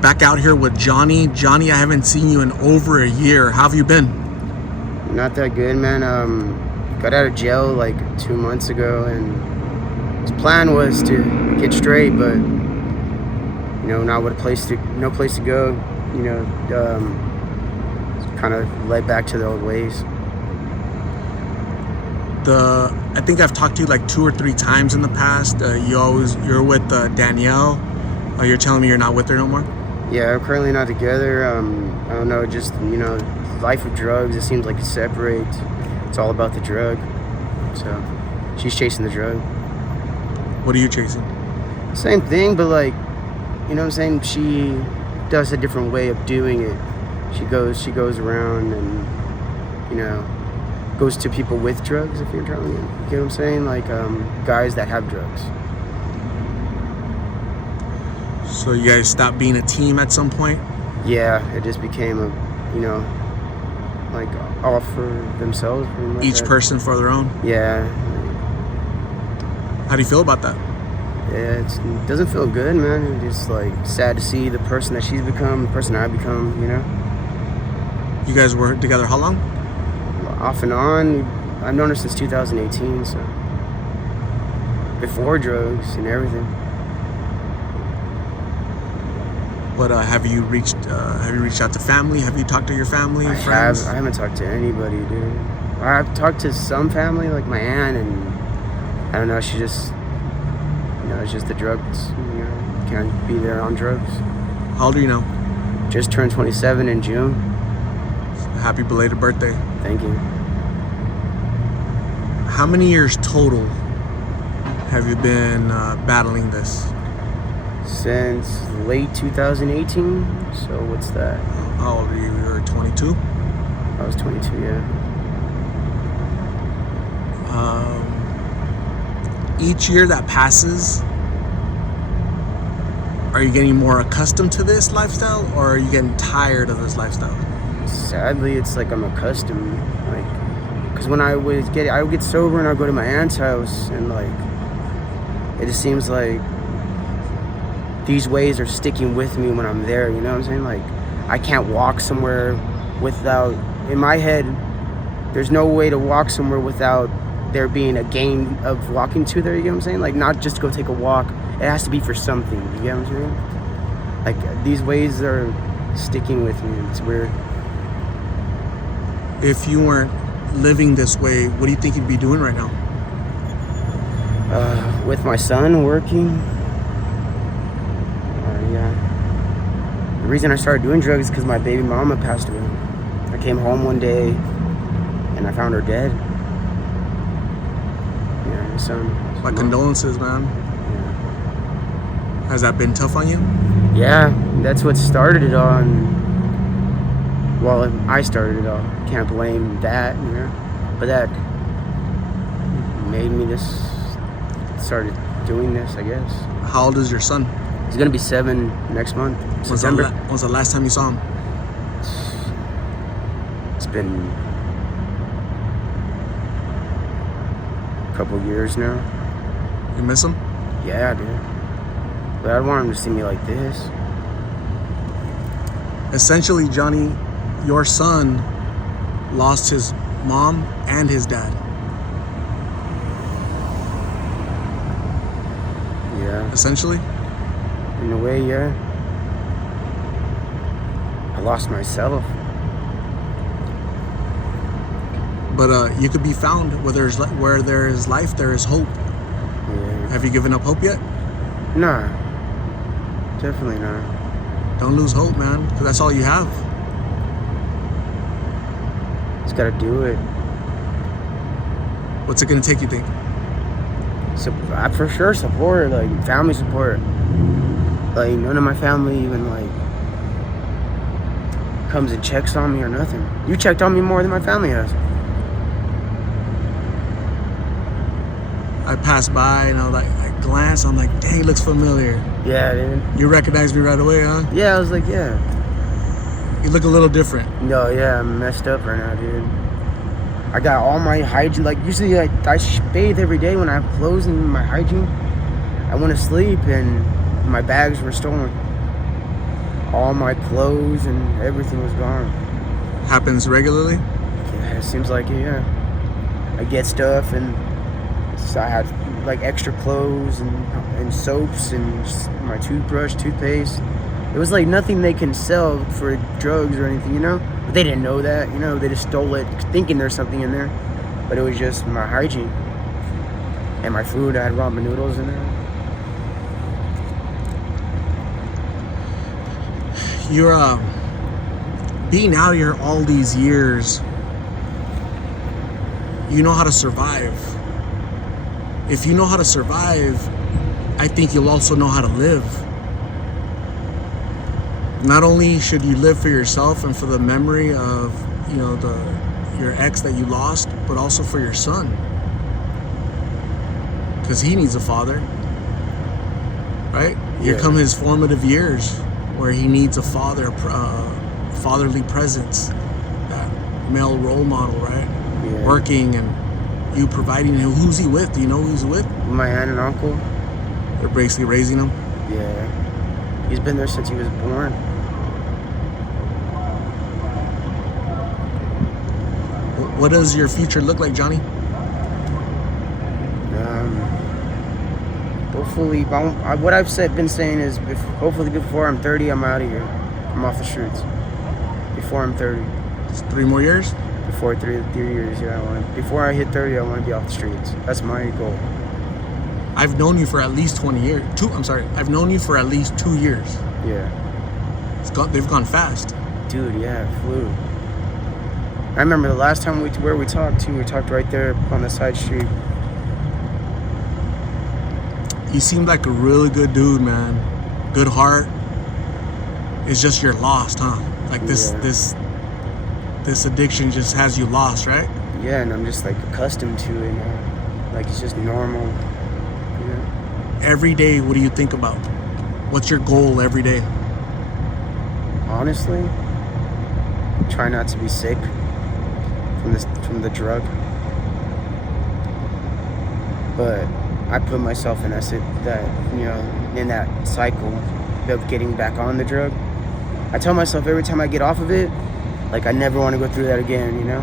Back out here with Johnny. Johnny, I haven't seen you in over a year. How have you been? Not that good, man. Got out of jail like 2 months ago, and his plan was to get straight, but not with no place to go. Kind of led back to the old ways. I think I've talked to you like 2 or 3 times in the past. You're with Danielle. You're telling me you're not with her no more? Yeah, we're currently not together. I don't know, just life of drugs. It seems like it's separate. It's all about the drug. So she's chasing the drug. What are you chasing? Same thing, but like, what I'm saying? She does a different way of doing it. She goes around and goes to people with drugs, if you're telling me. You know what I'm saying? Like guys that have drugs. So you guys stopped being a team at some point? Yeah, it just became like all for themselves. Pretty much. Each person for their own? Yeah. How do you feel about that? Yeah, it doesn't feel good, man. It's just like sad to see the person that she's become, the person I've become, You guys were together how long? Off and on. I've known her since 2018, so before drugs and everything. But have you reached out to family? Have you talked to your family, friends? I haven't talked to anybody, dude. I've talked to some family, like my aunt, and I don't know. She just, it's just the drugs. Can't be there on drugs. How old are you now? Just turned 27 in June. Happy belated birthday. Thank you. How many years total have you been battling this? Since late 2018. So what's that? How old are you? You were 22? I was 22, yeah. Each year that passes, are you getting more accustomed to this lifestyle, or are you getting tired of this lifestyle? Sadly, it's like I'm accustomed. Like, because when I would get sober and I'd go to my aunt's house, and like, it just seems like these ways are sticking with me when I'm there. You know what I'm saying? Like, I can't walk somewhere without, in my head, there's no way to walk somewhere without there being a gain of walking to there. You know what I'm saying? Like, not just to go take a walk. It has to be for something. You get what I'm saying? Like, these ways are sticking with me. It's weird. If you weren't living this way, what do you think you'd be doing right now? With my son, working. Yeah. The reason I started doing drugs is because my baby mama passed away. I came home one day and I found her dead. Yeah, my son. My condolences, man. Yeah. Has that been tough on you? Yeah, that's what started it all. Well, I started it all. Can't blame that, But that made me started doing this, I guess. How old is your son? He's gonna be 7 next month, September. When's the last time you saw him? It's been a couple years now. You miss him? Yeah, dude. But I don't want him to see me like this. Essentially, Johnny, your son lost his mom and his dad. Yeah. Essentially? In a way, yeah. I lost myself. But you could be found where there is life, there is hope. Yeah. Have you given up hope yet? Nah. Definitely not. Don't lose hope, man, because that's all you have. Just gotta do it. What's it gonna take, you think? So, for sure, support, like family support. Like, none of my family even like comes and checks on me or nothing. You checked on me more than my family has. I passed by and I glanced, I'm like, dang, he looks familiar. Yeah, dude. You recognized me right away, huh? Yeah, I was like, yeah. You look a little different. No, yeah, I'm messed up right now, dude. I got all my hygiene. Like, usually I bathe every day when I have clothes and my hygiene. I went to sleep and my bags were stolen. all my clothes and everything was gone. Happens regularly? Yeah, it seems like it, yeah. I get stuff, and so I had like extra clothes and soaps and my toothbrush, toothpaste. It was like nothing they can sell for drugs or anything, you know? But they didn't know that, you know? They just stole it thinking there's something in there. But it was just my hygiene. And my food, I had ramen noodles in there. You're being out here all these years, you know how to survive. If you know how to survive, I think you'll also know how to live. Not only should you live for yourself and for the memory of, you know, your ex that you lost, but also for your son, because he needs a father, right? Here come his formative years where he needs a father, fatherly presence, that male role model, right? Yeah. Working and you providing him. Who's he with? Do you know who he's with? My aunt and uncle. They're basically raising him. Yeah. He's been there since he was born. What does your future look like, Johnny? Hopefully, what I've been saying is, hopefully before I'm 30, I'm out of here. I'm off the streets. Before I'm 30. It's 3 more years? Before 3 years, yeah. Before I hit 30, I want to be off the streets. That's my goal. I've known you for at least 20 years. I've known you for at least 2 years. Yeah. They've gone fast. Dude, yeah, it flew. I remember the last time we talked right there on the side street. You seemed like a really good dude, man. Good heart. It's just you're lost, huh? Like this addiction just has you lost, right? Yeah, and I'm just like accustomed to it now. Like it's just normal. You know? Every day, what do you think about? What's your goal every day? Honestly, try not to be sick from the drug. But I put myself in in that cycle of getting back on the drug. I tell myself every time I get off of it, like I never want to go through that again, you know?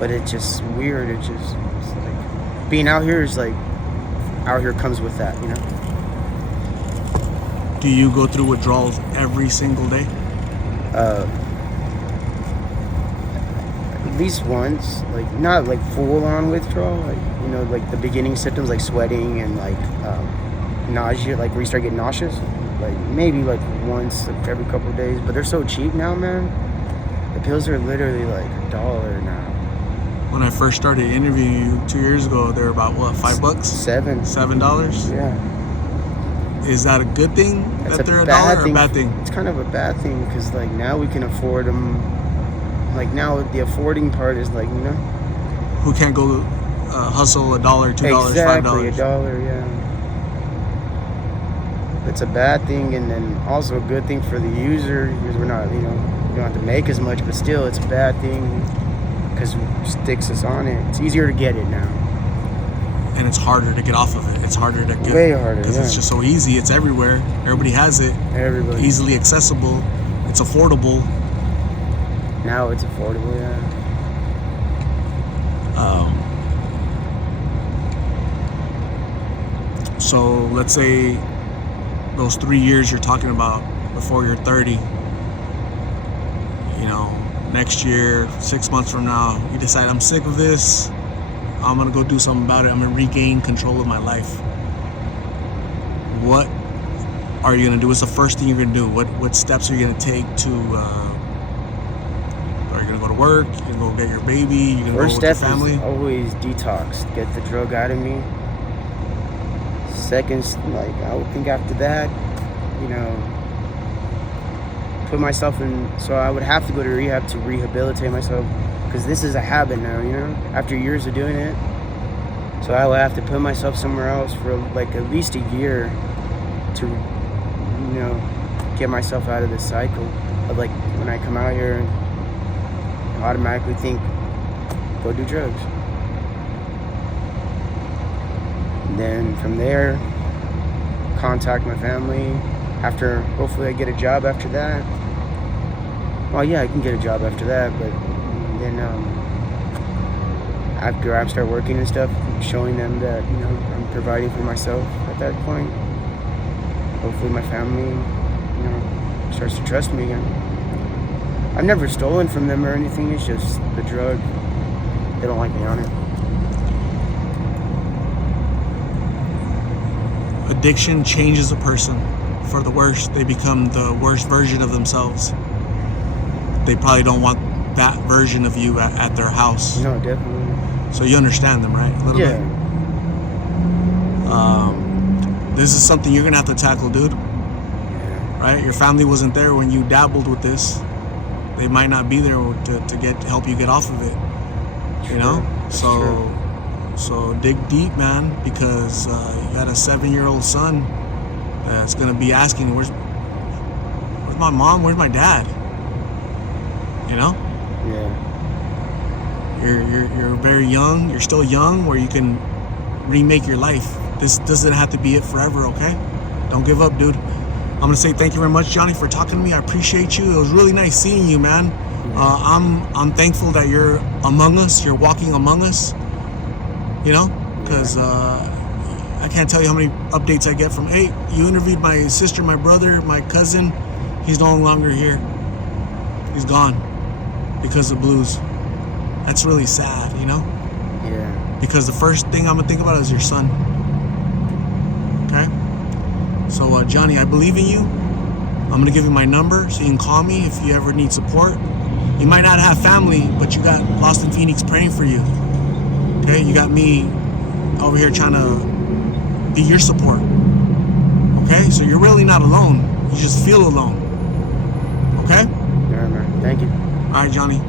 But it's just weird. It's like being out here is like, out here comes with that, you know? Do you go through withdrawals every single day? At least once, like not like full on withdrawal, like, you know, like the beginning symptoms like sweating and like nausea, like where you start getting nauseous, like maybe like once every couple of days. But they're so cheap now, man. The pills are literally like $1 now. When I first started interviewing you 2 years ago, they were about what, $5? $7? Yeah. Is that a good thing That's that they're $1 or a bad thing? It's kind of a bad thing because like now we can afford them. Like now the affording part is like, you know, who can't go hustle $1, $2, exactly, $5? $1, yeah. It's a bad thing, and then also a good thing for the user because we're not, you know, we don't have to make as much, but still it's a bad thing because it sticks us on it. It's easier to get it now. And it's harder to get off of it. It's harder to get. Way harder, because it's just so easy. It's everywhere. Everybody has it. Everybody. Easily accessible. It's affordable. Now it's affordable, yeah. So let's say those 3 years you're talking about before you're 30, you know, next year, 6 months from now, you decide I'm sick of this. I'm gonna go do something about it. I'm gonna regain control of my life. What are you gonna do? What's the first thing you're gonna do? What steps are you gonna take to? Are you gonna go to work? You gonna go get your baby? You gonna First go with step your family? is always detox. Get the drug out of me. Second, like I would think after that, you know, put myself in. So I would have to go to rehab to rehabilitate myself because this is a habit now. You know, after years of doing it. So I would have to put myself somewhere else for like at least a year to, you know, get myself out of this cycle of like when I come out here and automatically think, go do drugs. And then from there, contact my family. After, hopefully I get a job after that. Well, yeah, I can get a job after that, but then after I start working and stuff, showing them that, you know, I'm providing for myself at that point. Hopefully my family, you know, starts to trust me again. I've never stolen from them or anything. It's just the drug. They don't like me on it. Addiction changes a person for the worse. They become the worst version of themselves. They probably don't want that version of you at their house. No, definitely. So you understand them, right? A little Yeah. bit. This is something you're gonna have to tackle, dude. Yeah. Right? Your family wasn't there when you dabbled with this. They might not be there to help you get off of it. You know? True. So dig deep, man, because you got a 7-year-old son that's gonna be asking, where's my mom? Where's my dad? You know? Yeah. You're very young. You're still young, where you can remake your life. This doesn't have to be it forever, okay? Don't give up, dude. I'm gonna say thank you very much, Johnny, for talking to me. I appreciate you. It was really nice seeing you, man. I'm thankful that you're among us. You're walking among us. You know, because I can't tell you how many updates I get from, hey, you interviewed my sister, my brother, my cousin. He's no longer here. He's gone because of blues. That's really sad, you know? Yeah. Because the first thing I'm gonna think about is your son. Okay? So Johnny, I believe in you. I'm gonna give you my number so you can call me if you ever need support. You might not have family, but you got Lost in Phoenix praying for you. Okay? You got me over here trying to be your support. Okay? So you're really not alone. You just feel alone. Okay? Yeah, man. Thank you. All right, Johnny.